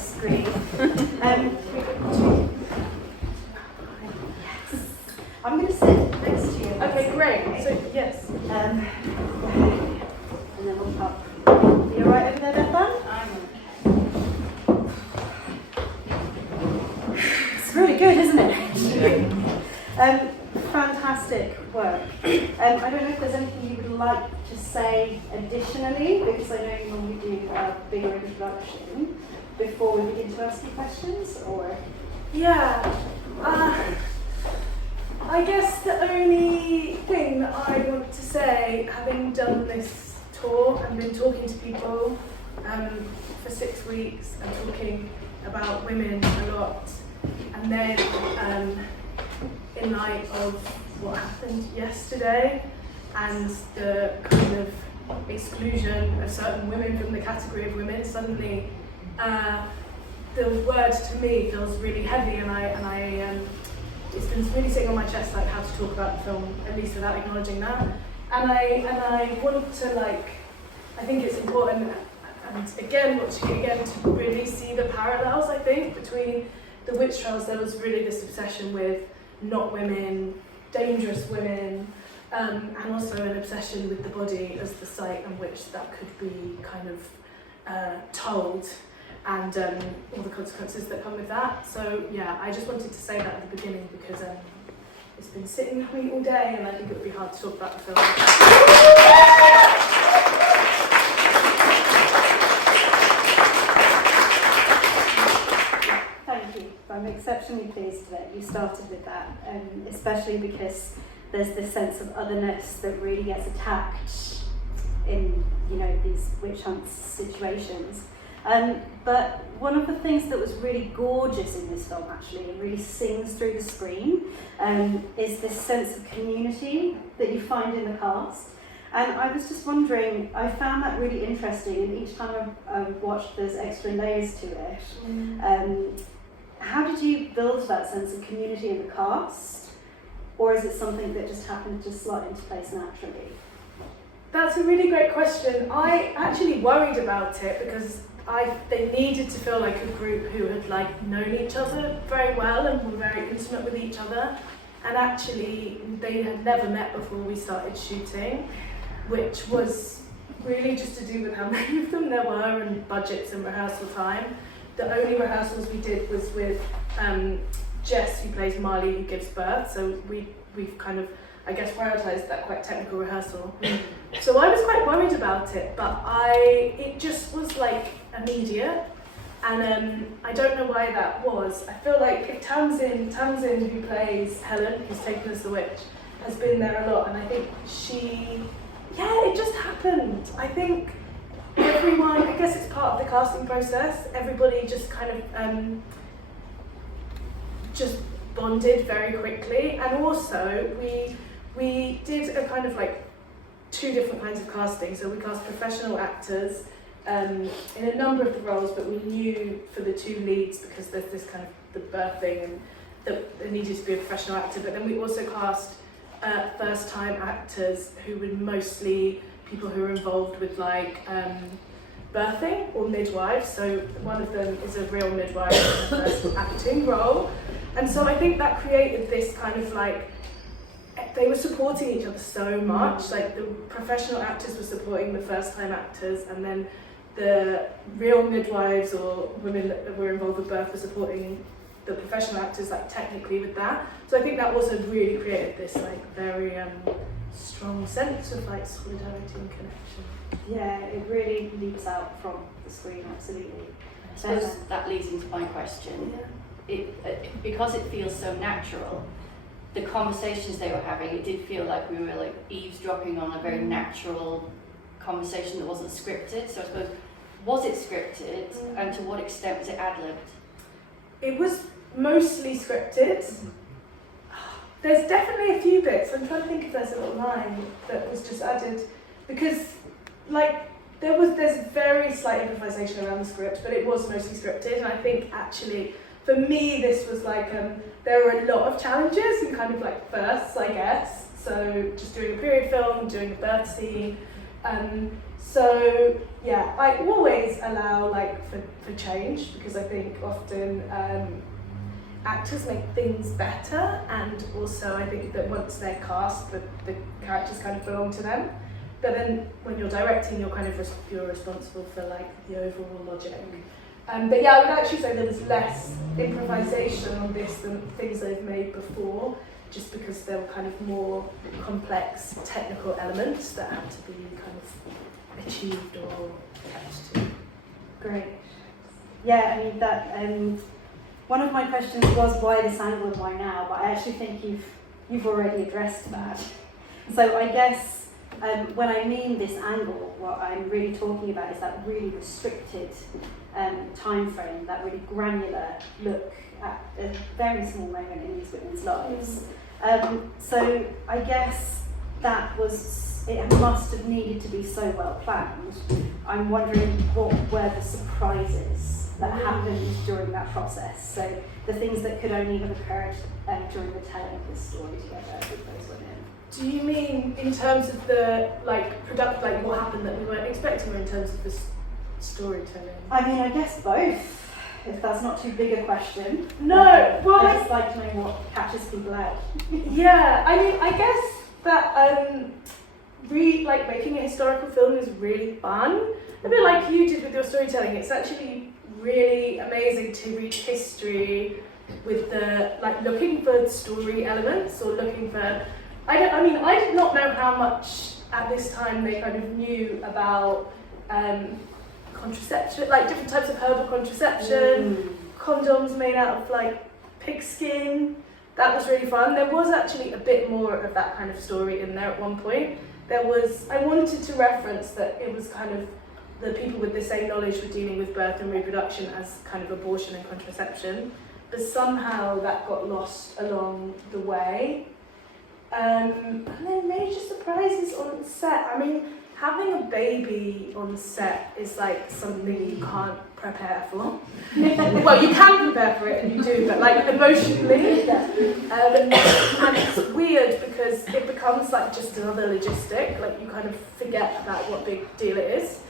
screen. Yes. I'm going to sit next to you. Okay, great. So, yes. And then we'll pop. You alright over there, Bethan? I'm It's really good, isn't it? okay. Fantastic work. I don't know if there's anything you would like to say additionally, because I know you normally do a bigger introduction before we begin to ask you questions, or? Yeah. I guess the only thing that I want to say, having done this tour and been talking to people for 6 weeks and talking about women a lot, and then in light of what happened yesterday and the kind of exclusion of certain women from the category of women, suddenly the word to me feels really heavy, and I it's been really sitting on my chest, like how to talk about the film, at least without acknowledging that. And I want to, like, I think it's important, and again, watching it again, to really see the parallels, I think, between the witch trials. There was really this obsession with not women, dangerous women, and also an obsession with the body as the site on which that could be kind of told, and all the consequences that come with that. So yeah, I just wanted to say that at the beginning because it's been sitting with me all day, and I think it would be hard to talk about the film. Thank you. I'm exceptionally pleased that you started with that, especially because there's this sense of otherness that really gets attacked in, these witch hunt situations. But one of the things that was really gorgeous in this film, actually, and really sings through the screen, is this sense of community that you find in the cast. And I was just wondering, I found that really interesting, and each time I've watched, there's extra layers to it. How did you build that sense of community in the cast? Or is it something that just happened to slot into place naturally? That's a really great question. I actually worried about it because they needed to feel like a group who had known each other very well and were very intimate with each other. And actually, they had never met before we started shooting, which was really just to do with how many of them there were and budgets and rehearsal time. The only rehearsals we did was with Jess, who plays Marley, who gives birth. So we've kind of, I guess, prioritised that quite technical rehearsal. So I was quite worried about it, but it just was immediate, and I don't know why that was. I feel like if Tamsin, who plays Helen, who's taken as the witch, has been there a lot, and I think it just happened. I think everyone, I guess it's part of the casting process, everybody just kind of just bonded very quickly, and also we did a kind of 2 different kinds of casting. So we cast professional actors in a number of the roles, but we knew for the 2 leads, because there's this kind of the birthing and that there needed to be a professional actor, but then we also cast first-time actors who were mostly people who were involved with birthing or midwives. So one of them is a real midwife in the first acting role, and so I think that created this kind of they were supporting each other so much. The professional actors were supporting the first-time actors, and then the real midwives or women that were involved with birth were supporting the professional actors technically with that. So I think that also really created this very strong sense of solidarity and connection. Yeah, it really leaps out from the screen, absolutely. I suppose that leads into my question. Yeah. Because it feels so natural, the conversations they were having, it did feel like we were eavesdropping on a very natural conversation that wasn't scripted. So I suppose, was it scripted, and to what extent was it ad-libbed? It was mostly scripted. There's definitely a few bits. I'm trying to think if there's a little line that was just added, because there's very slight improvisation around the script, but it was mostly scripted. And I think actually for me this was there were a lot of challenges and kind of firsts, I guess. So just doing a period film, doing a birth scene. So yeah, I always allow like for change, because I think often actors make things better, and also I think that once they're cast, the characters kind of belong to them. But then when you're directing, you're kind of you're responsible for like the overall logic. But yeah, I would actually say there was less improvisation on this than things I've made before, just because there were kind of more complex technical elements that had to be kind of achieved or kept to. Great. Yeah, I mean that. One of my questions was why this angle and why now, but I actually think you've already addressed that. So I guess when I mean this angle, what I'm really talking about is that really restricted time frame, that really granular look at a very small moment in these women's lives. So I guess it must have needed to be so well planned. I'm wondering what were the surprises that happened during that process. So the things that could only have occurred during the telling of this story together with those women. Do you mean in terms of the like what happened that we weren't expecting, or in terms of the storytelling? I mean, I guess both, if that's not too big a question. No, well, I just like to know what catches people out. Yeah, I mean, I guess that making a historical film is really fun. A bit like you did with your storytelling. It's actually really amazing to read history with the looking for story elements, or looking for. I did not know how much at this time they kind of knew about contraception, like different types of herbal contraception, condoms made out of like pig skin. That was really fun. There was actually a bit more of that kind of story in there at one point. I wanted to reference that it was kind of the people with the same knowledge were dealing with birth and reproduction as kind of abortion and contraception, but somehow that got lost along the way. And then major surprises on set. I mean, having a baby on set is like something you can't prepare for. Well, you can prepare for it, and you do, but like emotionally. And it's weird because it becomes like just another logistic. Like you kind of forget about what big deal it is.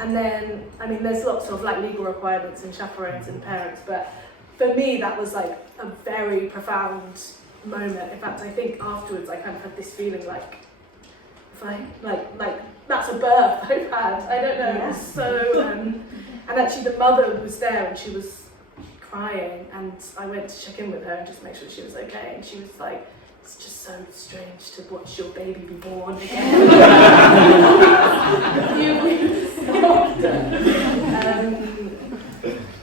And then, I mean, there's lots of like legal requirements and chaperones and parents, but for me that was like a very profound moment. In fact, I think afterwards I kind of had this feeling like, if I like that's a birth I've had. I don't know. It was so, and actually the mother was there and she was crying, and I went to check in with her and just make sure she was okay. And she was like, "It's just so strange to watch your baby be born again." A few weeks after.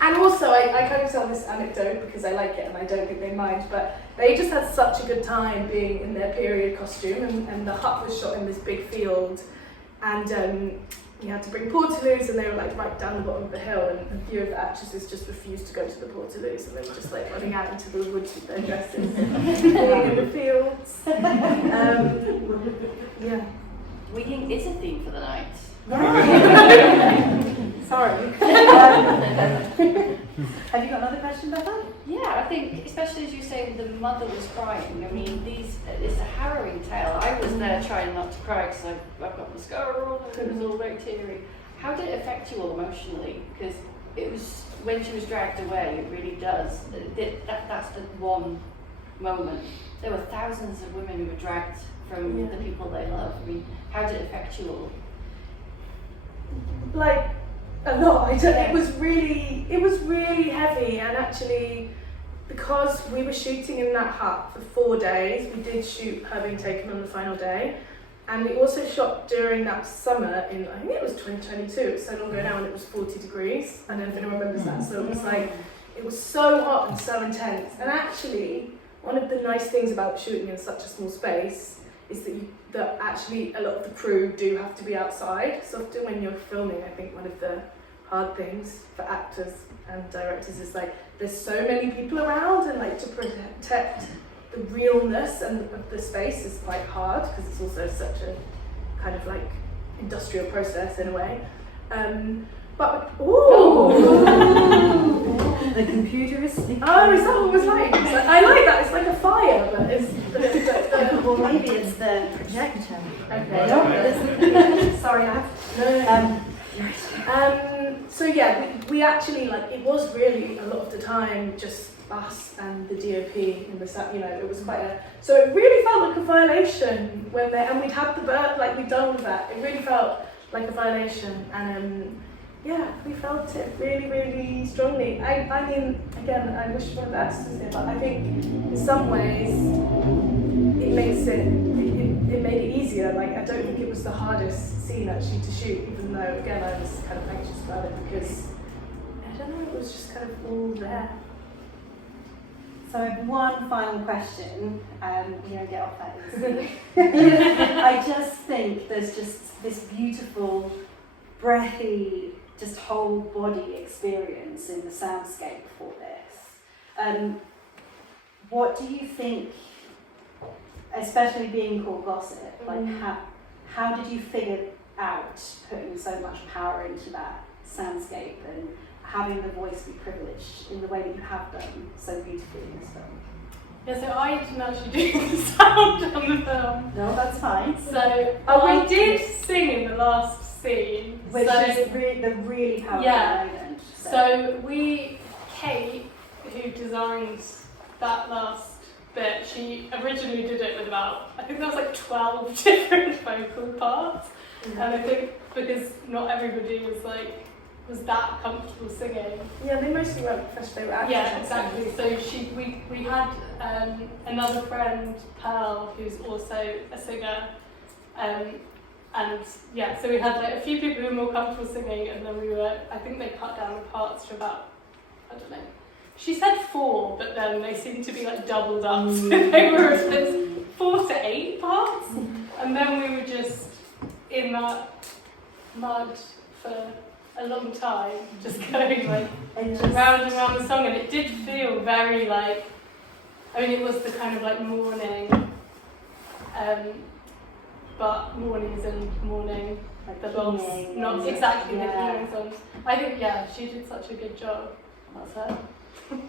And also, I kind of tell this anecdote because I like it and I don't think they mind, but they just had such a good time being in their period costume, and the hut was shot in this big field, and we had to bring portaloos, and they were like right down the bottom of the hill, and a few of the actresses just refused to go to the portaloos, and they were just like running out into the woods with their dresses, being in the fields. Yeah. Weeding is a theme for the night. Sorry. Have you got another question, Becca? Yeah, I think, especially as you say, the mother was crying. I mean, it's a harrowing tale. I was there trying not to cry because I've got mascara on and it was all very teary. How did it affect you all emotionally? Because it was, when she was dragged away, it really does. That's the one moment. There were thousands of women who were dragged from the people they love. I mean, how did it affect you all? Like, a lot. It was really heavy, and actually, because we were shooting in that hut for 4 days, we did shoot her being taken on the final day, and we also shot during that summer in, I think it was 2022, it was so long ago now, and it was 40 degrees, I don't know if anyone remembers that, so it was like, it was so hot and so intense. And actually, one of the nice things about shooting in such a small space is that actually a lot of the crew do have to be outside. So often when you're filming, I think one of the hard things for actors and directors is like there's so many people around, and like to protect the realness of the space is quite hard because it's also such a kind of like industrial process in a way. But The computer is sleeping. Oh, is that what it was like? I like that. It's like a fire, but it's Well, maybe it's the projector. Okay. No, there's sorry, I have. So yeah, we actually, like, it was really a lot of the time just us and the DOP in the set, you know, it was quite a, so it really felt like a violation when they, and we'd had the bird, like we'd done with that, it really felt like a violation, and yeah, we felt it really, really strongly. I mean, again, I wish my best to say, but I think in some ways it makes it made it easier. Like, I don't think it was the hardest scene actually to shoot, even though, again, I was kind of anxious about it because, I don't know, it was just kind of all there. So I have one final question, we don't get off that easily. I just think there's just this beautiful, breathy, just whole body experience in the soundscape for this. What do you think, especially being called Gossip, like how did you figure out putting so much power into that soundscape and having the voice be privileged in the way that you have done so beautifully in this film? Yeah, so I didn't actually do the sound on the film. No, that's fine. So we did sing in the last scene. Which so, is the really powerful yeah. moment. So Kate, who designed that last bit, she originally did it with about, I think there was like 12 different vocal parts. Mm-hmm. And I think because not everybody was that comfortable singing. Yeah, they mostly weren't professional, they were actors. Yeah, exactly. So we had another friend, Pearl, who's also a singer, and yeah, so we had like a few people who were more comfortable singing, and then I think they cut down the parts to about, I don't know. She said 4, but then they seemed to be like doubled up, so they were 4 to 8 parts, and then we were just in that mud for a long time, just going like round and round the song, and it did feel very like, I mean, it was the kind of like morning, but mornings and morning, like the songs, not exactly the evening songs. I think, yeah, she did such a good job. That's her.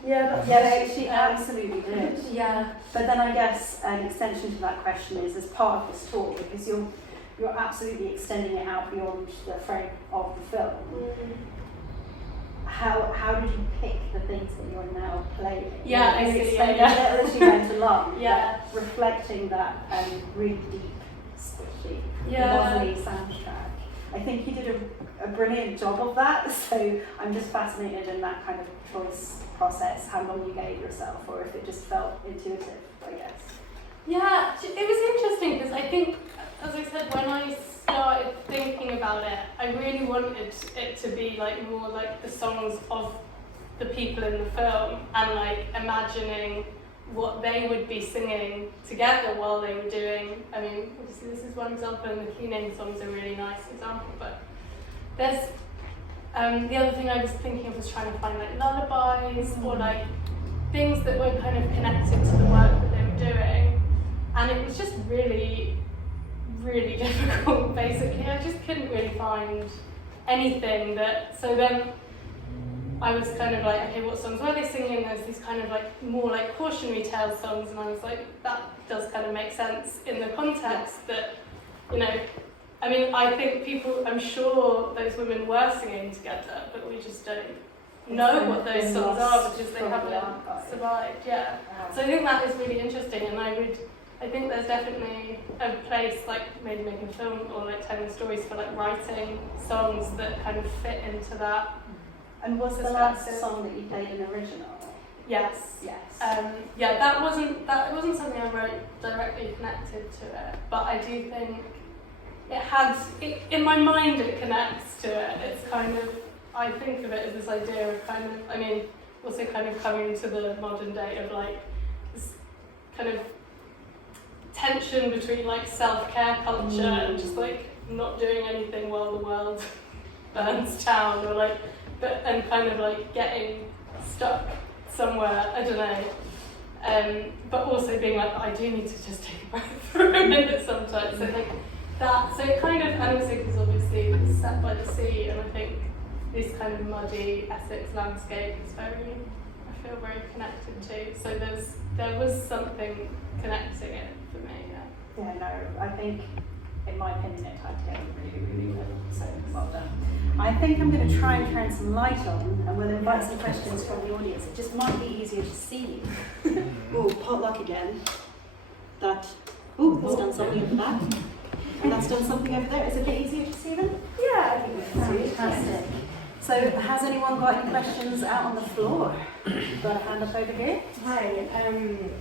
Yeah, she absolutely did. Yeah. But then I guess an extension to that question is, as part of this tour, because you're absolutely extending it out beyond the frame of the film. How did you pick the things that you're now playing? Yeah, I see. Extending it as you went along. Yeah. Reflecting that really deep, squishy, lovely soundtrack. I think you did a brilliant job of that. So I'm just fascinated in that kind of choice process, how long you gave yourself, or if it just felt intuitive, I guess. Yeah, it was interesting because I think, as I said, when I started thinking about it, I really wanted it to be like more like the songs of the people in the film, and like imagining what they would be singing together while they were doing. I mean, obviously this is one example, and the cleaning song's a really nice example, but there's the other thing I was thinking of was trying to find like lullabies or like things that were kind of connected to the work that they were doing, and it was just really, really difficult. Basically, I just couldn't really find anything that. So then I was kind of like, okay, what songs were they singing? There's these kind of like more like cautionary tale songs, and I was like, that does kind of make sense in the context that, you know, I mean, I think people, I'm sure those women were singing together, but we just don't know what those songs are because they haven't survived. Yeah. So I think that is really interesting, and I think there's definitely a place, like maybe making a film or like telling stories for like writing songs that kind of fit into that. And was the last song that you played an original? Yes. Yes. Yeah, that wasn't something I wrote directly connected to it, but I do think in my mind it connects to it. It's kind of, I think of it as this idea of kind of, I mean, also kind of coming to the modern day of like this kind of tension between like self-care culture and just like not doing anything while the world burns down, or like, and kind of like getting stuck somewhere, I don't know, but also being like, I do need to just take a breath for a minute sometimes. So like that, so it kind of, and also because obviously it's set by the sea, and I think this kind of muddy Essex landscape is I feel very connected to. So there was something connecting it for me. Yeah, no, I think, in my opinion, it tied together really, really well. So well done. I think I'm going to try and turn some light on, and we'll invite some questions from the audience. It just might be easier to see you. Oh, potluck again. That's done something over that. And that's done something over there. Is it a bit easier to see them? Yeah, I think we can see it. Fantastic. So, has anyone got any questions out on the floor? Got a hand up over here? Hi,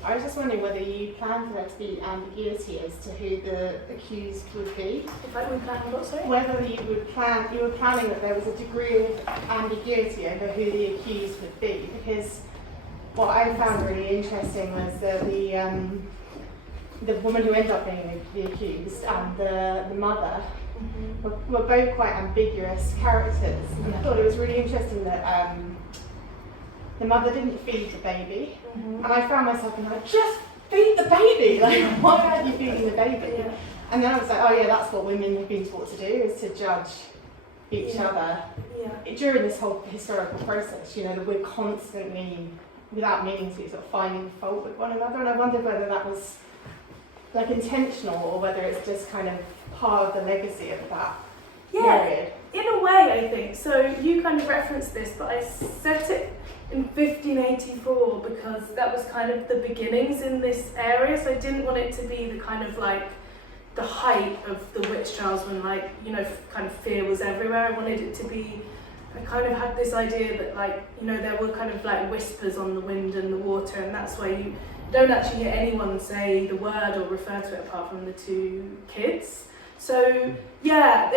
I was just wondering whether you plan for there to be ambiguity as to who the accused would be. If I would plan what, sorry? Whether you were planning that there was a degree of ambiguity over who the accused would be, because what I found really interesting was that the woman who ended up being the accused and the mother were both quite ambiguous characters. And I thought it was really interesting that the mother didn't feed the baby, and I found myself being like, just feed the baby! Like, why aren't you feeding the baby? Yeah. And then I was like, oh yeah, that's what women have been taught to do, is to judge each other during this whole historical process. You know, that we're constantly, without meaning to, sort of finding fault with one another. And I wondered whether that was like intentional or whether it's just kind of part of the legacy of that period. In a way, I think. So you kind of referenced this, but I set it in 1584 because that was kind of the beginnings in this area. So I didn't want it to be the kind of like the height of the witch trials when, like, you know, kind of fear was everywhere. I wanted it to be, I kind of had this idea that, like, you know, there were kind of like whispers on the wind and the water, and that's why you don't actually hear anyone say the word or refer to it apart from the two kids. So yeah,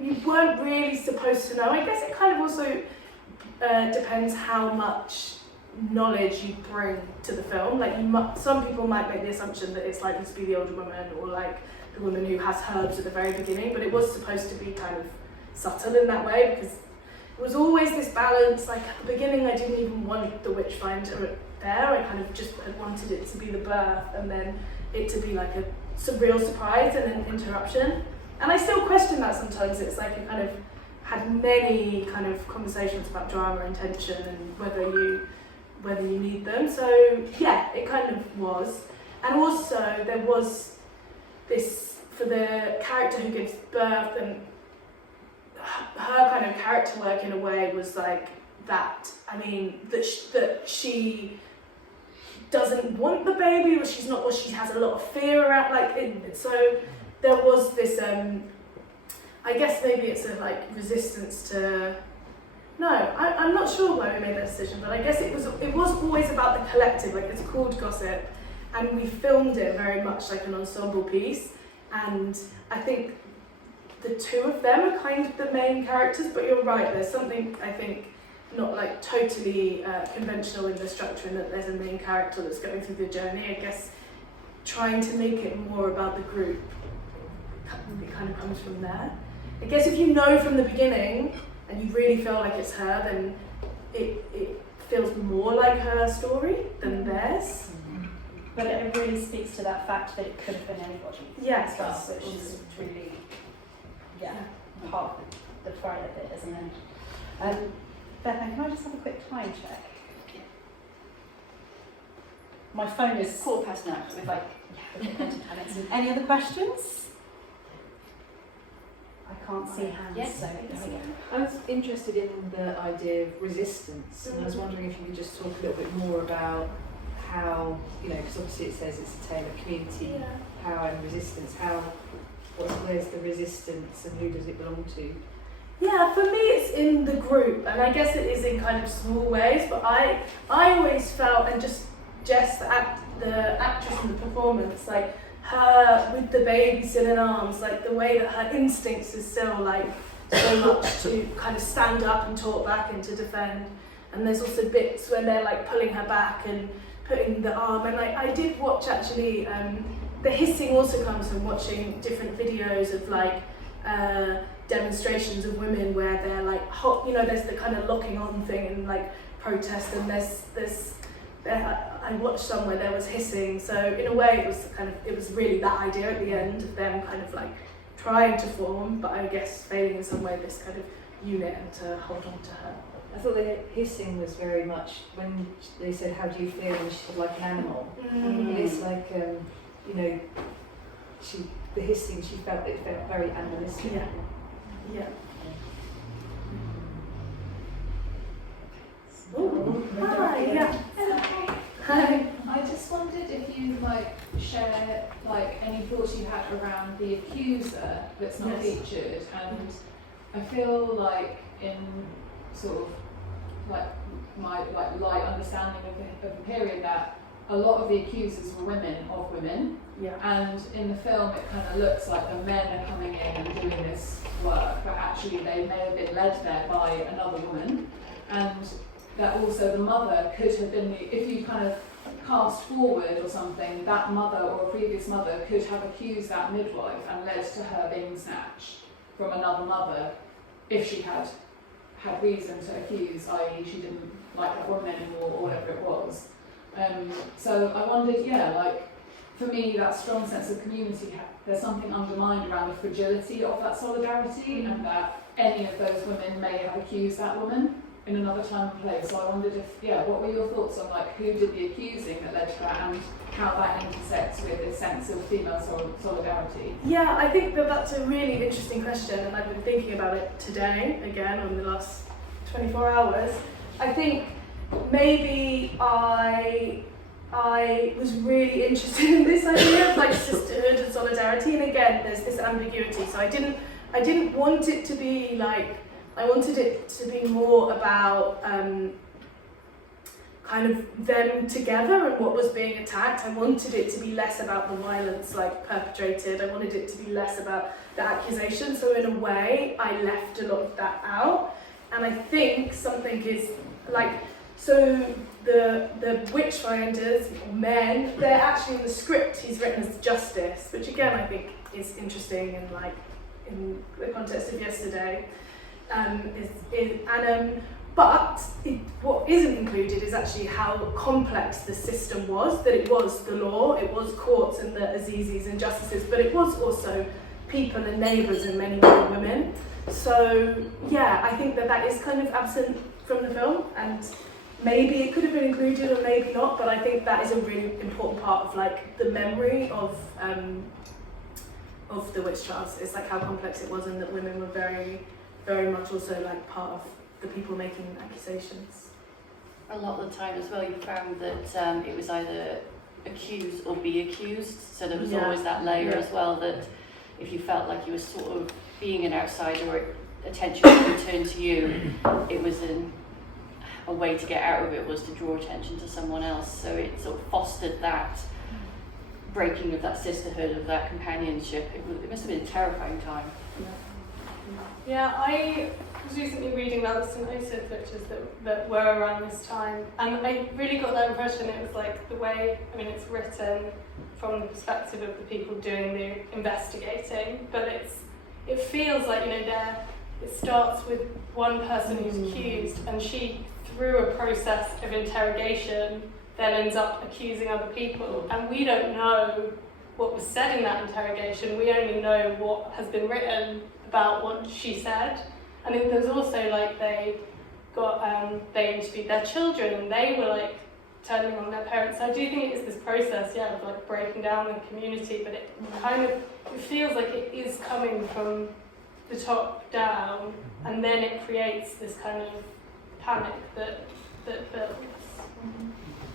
you weren't really supposed to know. I guess it kind of also depends how much knowledge you bring to the film. Like, some people might make the assumption that it's likely to be the older woman or like the woman who has herbs at the very beginning, but it was supposed to be kind of subtle in that way because it was always this balance. Like at the beginning, I didn't even want the witchfinder there. I kind of just wanted it to be the birth and then it to be like a real surprise and an interruption. And I still question that sometimes. It's like you kind of had many kind of conversations about drama and tension and whether you need them. So yeah, it kind of was. And also there was this, for the character who gives birth, and her kind of character work in a way was like that. I mean, that she doesn't want the baby, or she's not, or she has a lot of fear around, like, so there was this, I guess maybe it's a like resistance to, no, I'm not sure why we made that decision, but I guess it was always about the collective. Like, it's called Gossip, and we filmed it very much like an ensemble piece, and I think the two of them are kind of the main characters, but you're right, there's something, I think, not like totally conventional in the structure, and that there's a main character that's going through the journey. I guess trying to make it more about the group, it kind of comes from there. I guess if you know from the beginning and you really feel like it's her, then it feels more like her story than theirs. But it really speaks to that fact that it could have been anybody. Yeah, as well, which is really, part of the part of it, isn't it? Bethan, can I just have a quick time check? Yeah. My phone is 9:15. with like 20 minutes. Any other questions? I can't see hands, Yes. so there we go. I was interested in the idea of resistance, and I was wondering if you could just talk a little bit more about how, you know, because obviously it says it's a tale of community power and resistance. Where's the resistance and who does it belong to? Yeah, for me it's in the group, and I guess it is in kind of small ways, but I always felt, and just Jess, the actress in the performance, like her with the baby still in arms, like the way that her instincts is still like so much to kind of stand up and talk back and to defend. And there's also bits when they're like pulling her back and putting the arm, and like I did watch actually, the hissing also comes from watching different videos of like demonstrations of women where they're like hot, you know, there's the kind of locking on thing and like protest, and there's I watched some where there was hissing. So in a way it was really that idea at the end of them kind of like trying to form, but I guess failing in some way, this kind of unit and to hold on to her. I thought the hissing was very much when they said, "How do you feel?" and she said, "Like an animal." And it's like, you know, the hissing, it felt very animalistic. Yeah. Yeah. Oh, Hi. Yeah. Hi. I just wondered if you might share like any thoughts you had around the accuser that's not featured, and I feel like in sort of like my light understanding of the period that a lot of the accusers were women of women, and in the film it kind of looks like the men are coming in and doing this work, but actually they may have been led there by another woman, and that also the mother could have been if you kind of cast forward or something, that mother or a previous mother could have accused that midwife and led to her being snatched from another mother if she had reason to accuse, i.e. she didn't like that woman anymore or whatever it was. So I wondered, like for me that strong sense of community, there's something undermined around the fragility of that solidarity, and that any of those women may have accused that woman in another time and place. So I wondered if, what were your thoughts on like who did the accusing that led to that, and how that intersects with this sense of female solidarity? Yeah, I think that's a really interesting question, and I've been thinking about it today, again, on the last 24 hours. I think maybe I was really interested in this idea of like sisterhood and solidarity, and again, there's this ambiguity, so I didn't want it to be like, I wanted it to be more about kind of them together and what was being attacked. I wanted it to be less about the violence like perpetrated. I wanted it to be less about the accusation. So in a way, I left a lot of that out. And I think something is like, so the witchfinders, men, they're actually in the script, he's written as justice, which again I think is interesting and like in the context of yesterday. But what isn't included is actually how complex the system was, that it was the law, it was courts and the Azizis and justices, but it was also people and neighbours and many more women. So yeah, I think that is kind of absent from the film, and maybe it could have been included or maybe not, but I think that is a really important part of like the memory of the witch trials. It's like how complex it was, and that women were very, very much also like part of the people making accusations. A lot of the time as well, you found that it was either accuse or be accused, so there was always that layer as well, that if you felt like you were sort of being an outsider or attention was returned to you, it was a way to get out of it was to draw attention to someone else. So it sort of fostered that breaking of that sisterhood, of that companionship. It must have been a terrifying time. Yeah, I was recently reading about the St. Osyth witches that were around this time, and I really got that impression. It was like the way, I mean, it's written from the perspective of the people doing the investigating, but it feels like, it starts with one person who's accused, and she, through a process of interrogation, then ends up accusing other people, and we don't know what was said in that interrogation. We only know what has been written about what she said. And then there's also like they interviewed their children, and they were like turning on their parents. So I do think it is this process, of like breaking down the community, but it feels like it is coming from the top down, and then it creates this kind of panic that builds.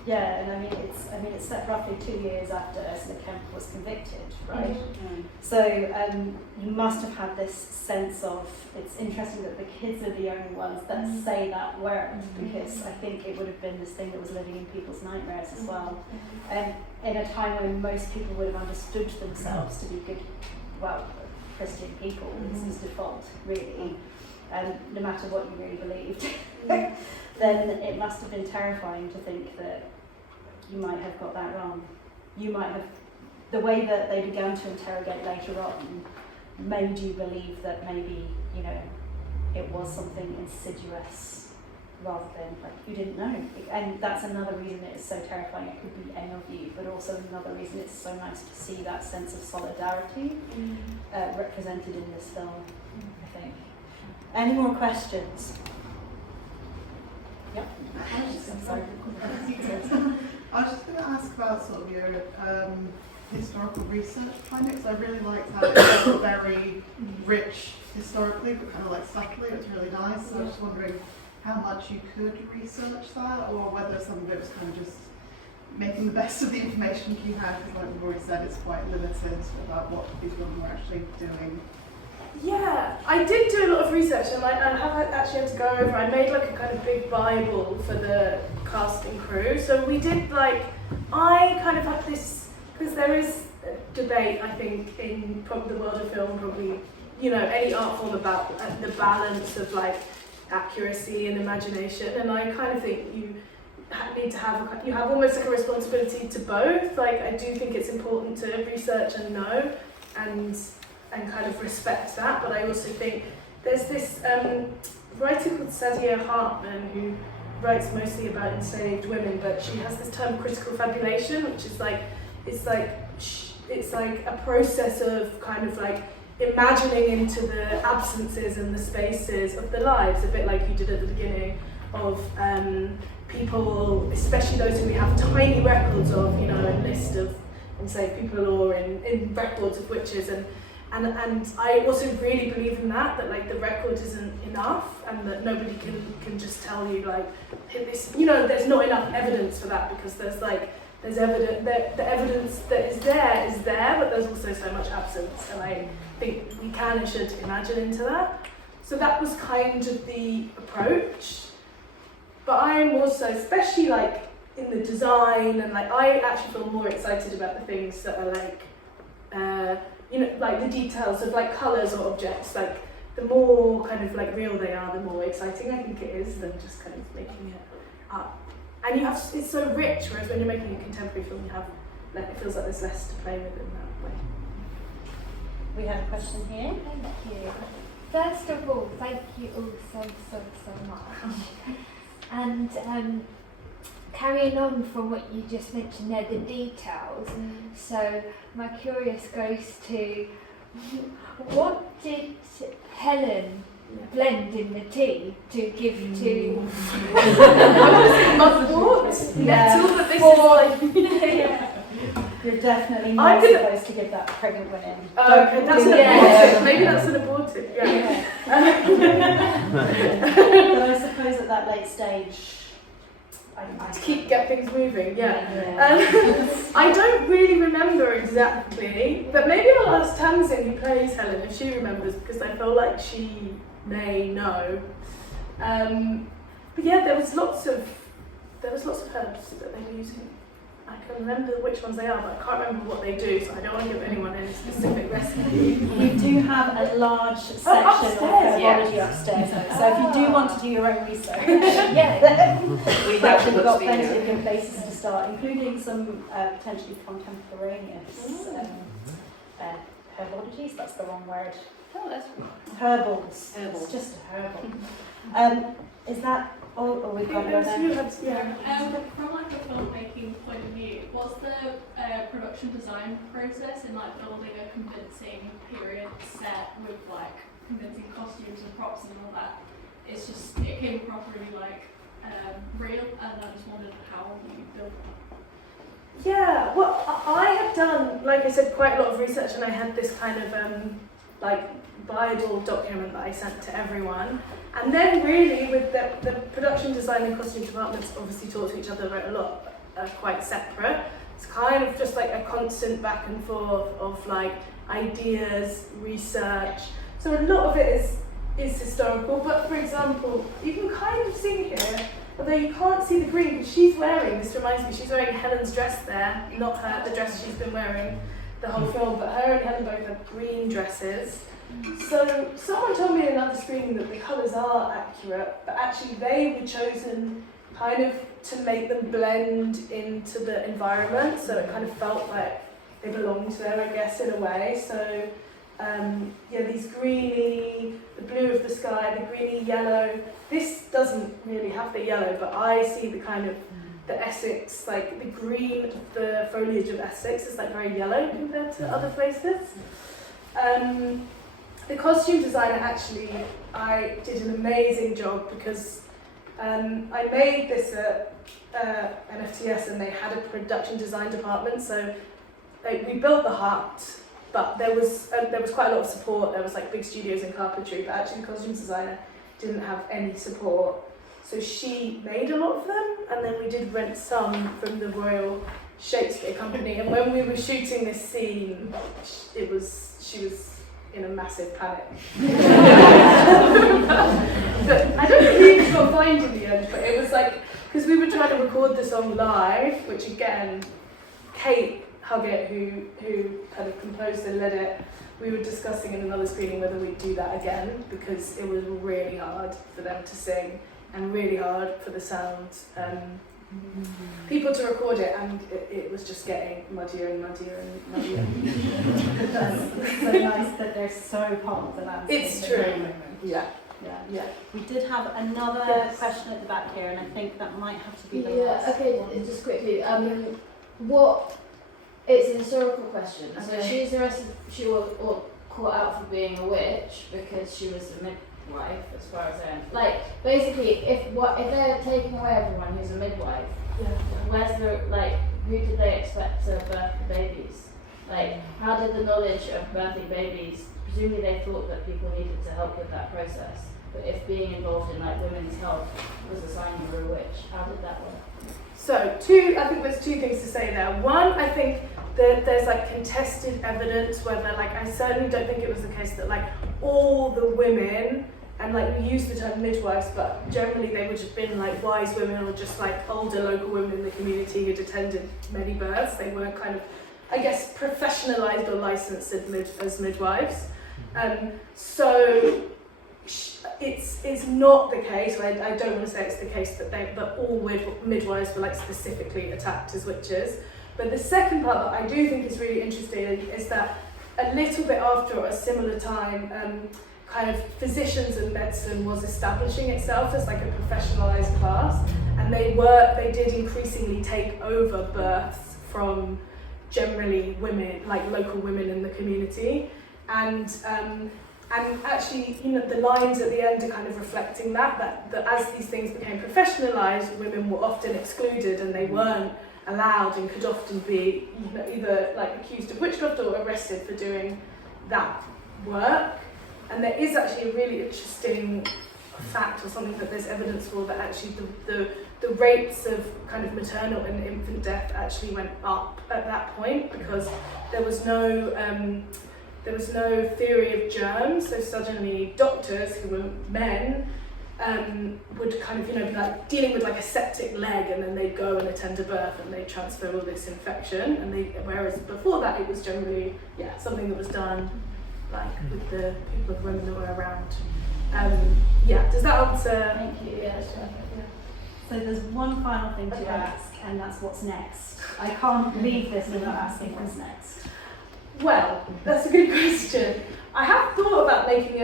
Yeah, and I mean it's set roughly 2 years after Ursula Kemp was convicted, right? Mm-hmm. So you must have had this sense of, it's interesting that the kids are the only ones that say that word, because I think it would have been this thing that was living in people's nightmares as well. And in a time when most people would have understood themselves to be good, Christian people, this is default, really. No matter what you really believed, then it must have been terrifying to think that you might have got that wrong. You might have, the way that they began to interrogate later on made you believe that maybe, it was something insidious rather than like you didn't know. And that's another reason it's so terrifying. It could be any of you, but also another reason it's so nice to see that sense of solidarity represented in this film, I think. Any more questions? Yep. Sorry. I was just going to ask about sort of your historical research findings. I really liked how it was very rich historically, but kind of like subtly. It was really nice. So I was just wondering how much you could research that, or whether some of it was kind of just making the best of the information you had, because like we've already said, it's quite limited about what these women were actually doing. Yeah, I did do a lot of research, and I have actually had to go over. I made like a kind of big Bible for the casting crew. So we did like, I kind of had this, because there is a debate, I think, in probably the world of film, probably, you know, any art form about the balance of like accuracy and imagination. And I kind of think you need to have, you have almost like a responsibility to both. Like, I do think it's important to research and know, and kind of respect that, but I also think there's this writer called Sazia Hartman who writes mostly about enslaved women, but she has this term critical fabulation, which is like, it's like a process of kind of like imagining into the absences and the spaces of the lives, a bit like you did at the beginning, of people, especially those who we have tiny records of, you know, a list of enslaved people, or in records of witches, and I also really believe in that like the record isn't enough, and that nobody can just tell you like this, you know, there's not enough evidence for that, because there's evidence that the evidence that is there, but there's also so much absence, and I think we can and should imagine into that. So that was kind of the approach. But I'm also, especially like in the design, and like I actually feel more excited about the things that are like you know, like the details of like colours or objects, like the more kind of like real they are, the more exciting I think it is than just kind of making it up. And you have, it's so rich, whereas when you're making a contemporary film, you have, like, it feels like there's less to play with in that way. We have a question here. Thank you. First of all, thank you all so much. And carrying on from what you just mentioned there, the details, so my curious goes to, what did Helen blend in the tea to give to... Mugwort? Yeah. Metal, but this is like... Yeah. You're definitely not supposed to give that pregnant women. Oh, okay, that's an aborted. Maybe that's an aborted, yeah. But I suppose at that late stage, to get things moving, I don't really remember exactly, but maybe I'll ask Tamsin, who plays Helen, if she remembers, because I feel like she may know. But yeah, there was lots of herbs that they were using. I can remember which ones they are, but I can't remember what they do, so I don't want to give anyone any specific recipe. You do have a large section of herbology upstairs, so if you do want to do your own research, we've actually got plenty of good places to start, including some potentially contemporaneous herbologies. That's the wrong word. Oh, that's Herbals. Herbal. It's just a herbal. Is that all? Or we've got another? From like a filmmaking point of view, was the production design process in like building a convincing period set with like convincing costumes and props and all that, it's just, it came across really like real, and I just wondered how you built that. Yeah, well, I had done, like I said, quite a lot of research, and I had this kind of like Bible document that I sent to everyone. And then really with the production design and costume departments obviously talk to each other a lot, quite separate. It's kind of just like a constant back and forth of like ideas, research. So a lot of it is historical, but for example, you can kind of see here, although you can't see the green, because she's wearing, this reminds me, she's wearing Helen's dress there, not the dress she's been wearing the whole film, but her and Helen both have green dresses. So someone told me in another screening that the colours are accurate, but actually they were chosen kind of to make them blend into the environment, so it kind of felt like they belonged there, I guess, in a way. So these greeny, the blue of the sky, the greeny yellow. This doesn't really have the yellow, but I see the kind of the Essex, like the green of the foliage of Essex is like very yellow compared to other places. the costume designer actually, I did an amazing job because I made this at NFTS and they had a production design department, so we built the hut, but there was quite a lot of support. There was like big studios in carpentry, but actually the costume designer didn't have any support. So she made a lot of them, and then we did rent some from the Royal Shakespeare Company. And when we were shooting this scene, she was in a massive panic. But I don't think we even got fined in the end, but it was like, because we were trying to record the song live, which again, Kate Huggett, who kind of composed and led it, we were discussing in another screening whether we'd do that again, because it was really hard for them to sing and really hard for the sound people to record it, and it was just getting muddier and muddier and muddier. It's so nice that they're so part of the landscape. It's true. Yeah. Yeah. We did have another question at the back here, and I think that might have to be the last one. Just quickly. It's a historical question. So Okay. she's arrested. She was caught out for being a witch because she was a midwife, as far as I know. Like basically, if they're taking away everyone who's a midwife, where's who did they expect to birth the babies? Like, how did the knowledge of birthing babies? Presumably, they thought that people needed to help with that process. But if being involved in like women's health was a sign you were a witch, how did that work? So I think there's two things to say there. One, I think that there's like contested evidence whether I certainly don't think it was the case that like all the women, and like we use the term midwives, but generally they would have been like wise women or just like older local women in the community who'd attended many births. They weren't kind of, I guess, professionalised or licensed as midwives. So it's not the case. I don't want to say it's the case that all midwives were like specifically attacked as witches. But the second part that I do think is really interesting is that a little bit after, at a similar time, kind of physicians and medicine was establishing itself as like a professionalised class, and they did increasingly take over births from generally women, like local women in the community, and actually, the lines at the end are kind of reflecting that as these things became professionalised, women were often excluded and they weren't allowed and could often be either like accused of witchcraft or arrested for doing that work. And there is actually a really interesting fact, or something that there's evidence for, that actually the rates of kind of maternal and infant death actually went up at that point, because there was no theory of germs. So suddenly doctors who were men would kind of be like dealing with like a septic leg, and then they'd go and attend a birth and they'd transfer all this infection, whereas before that it was generally something that was done like with the people of women that were around. Does that answer? Thank you. Yeah. So there's one final thing to ask, and that's what's next. I can't leave this without asking what's next. Well, that's a good question. I have thought about making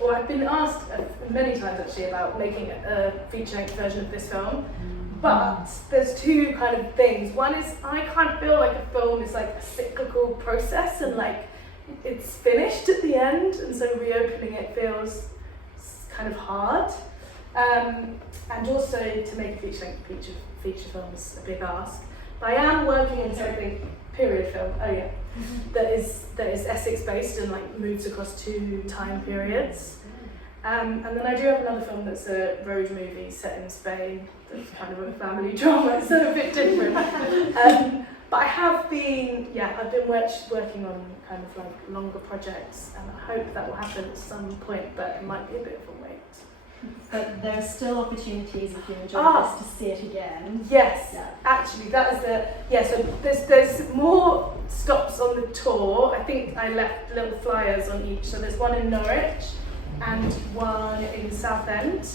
or I've been asked many times actually about making a feature-length version of this film, but there's two kind of things. One is I kind of feel like a film is like a cyclical process, and like it's finished at the end, and so reopening it feels kind of hard. And also to make a feature-length feature film is a big ask. But I am working on something period film. That is Essex-based and like moves across 2 time periods. And then I do have another film that's a road movie set in Spain. That's kind of a family drama, so a bit different. But I have been, I've been working on kind of like longer projects, and I hope that will happen at some point, but it might be a bit of a wait. But there's still opportunities if you enjoy this to see it again. Yes, actually, that is so there's more stops on the tour. I think I left little flyers on each. So there's one in Norwich and one in Southend.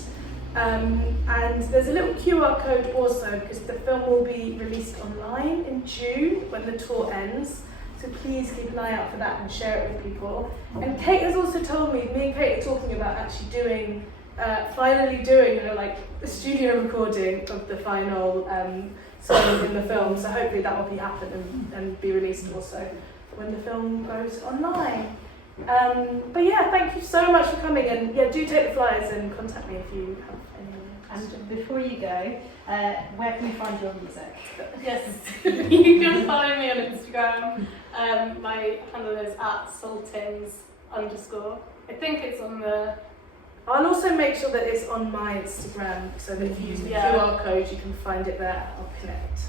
And there's a little QR code also, because the film will be released online in June when the tour ends. So please keep an eye out for that and share it with people. And Kate has also told me and Kate are talking about actually finally doing a studio recording of the final song in the film. So hopefully that will happen and be released also when the film goes online. But yeah, thank you so much for coming, and yeah, do take the flyers and contact me if you have any questions. And before you go, where can we find your music? Yes, you can follow me on Instagram. My handle is @saltings_. I think it's on the. I'll also make sure that it's on my Instagram, so that if you use the QR code, you can find it there. I'll connect.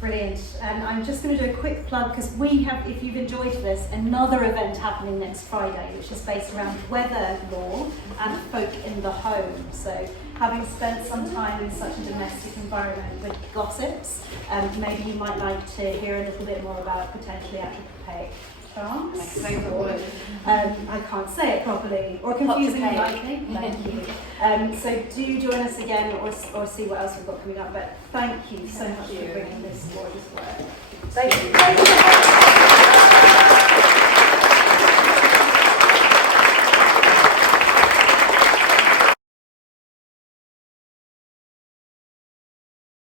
Brilliant. I'm just going to do a quick plug because we have, if you've enjoyed this, another event happening next Friday, which is based around weather law and folk in the home. So, having spent some time in such a domestic environment with gossips, maybe you might like to hear a little bit more about potentially apotropaic charms. My favourite word. I can't say it properly, or confusing lightning. Thank you. So do join us again, or see what else we've got coming up. But thank you so much for bringing this gorgeous work. Thank you.